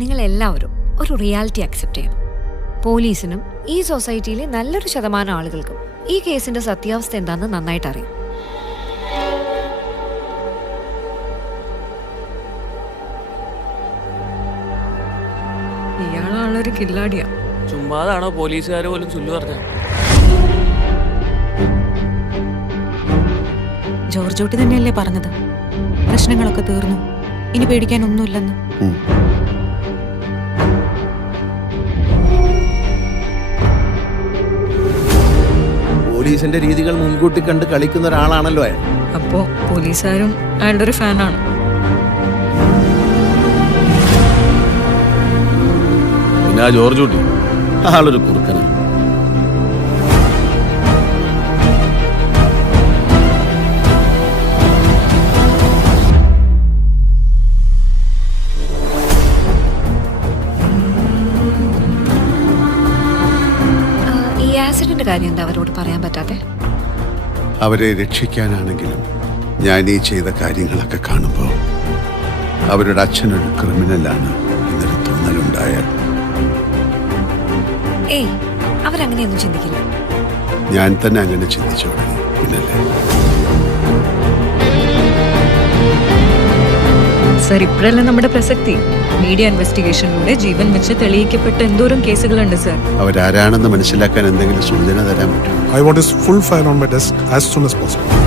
നിങ്ങളെല്ലാവരും ഒരു reality accept ചെയ്യണം. പോലീസിനും ഈ സൊസൈറ്റിയിലെ നല്ലൊരു ശതമാനം ആളുകൾക്കും ഈ കേസിന്റെ സത്യാവസ്ഥ എന്താണെന്ന് നന്നായിട്ട് അറിയാം. ഇയാളാണൊരു കില്ലാടിയാ. ചുമ്മാതാണോ പോലീസുകാർ പോലും ചൊല്ലു പറഞ്ഞത്? ജോർജോട്ടി തന്നെയല്ലേ പറഞ്ഞത്, പ്രശ്നങ്ങളൊക്കെ തീർന്നു, ഇനി പേടിക്കാനൊന്നുമില്ലെന്ന്. പോലീസിന്റെ രീതികൾ മുൻകൂട്ടി കണ്ട് കളിക്കുന്ന ഒരാളാണല്ലോ അയാൾ. അപ്പോ പോലീസുകാരും അയാളുടെ ഒരു ഫാനാണ്. പിന്നെ ജോർജ് കുട്ടി ആളൊരു കുറുക്കനാണ്. ഈ ആക്സിഡന്റ് കാര്യം എന്താ അവരോട് പറയാൻ പറ്റാത്തെ? അവരെ രക്ഷിക്കാനാണെങ്കിലും ഞാൻ ഈ ചെയ്ത കാര്യങ്ങളൊക്കെ കാണുമ്പോൾ അവരുടെ അച്ഛനൊരു ക്രിമിനലാണ് എന്നൊരു തോന്നലുണ്ടായാൽ ഏയ്, അവരങ്ങനെയൊന്നും ചിന്തിക്കില്ല. ഞാൻ തന്നെ അങ്ങനെ ചിന്തിച്ചു തുടങ്ങി. പിന്നല്ലേ സർ, ഇപ്പോഴല്ലേ നമ്മുടെ പ്രസക്തി. മീഡിയ ഇൻവെസ്റ്റിഗേഷനിലൂടെ ജീവൻ വെച്ച് തെളിയിക്കപ്പെട്ട എന്തോരം കേസുകളുണ്ട് സർ. അവരാരാണെന്ന് മനസ്സിലാക്കാൻ എന്തെങ്കിലും സൂചന തരാൻ പറ്റും? I want his full file on my desk as soon as possible.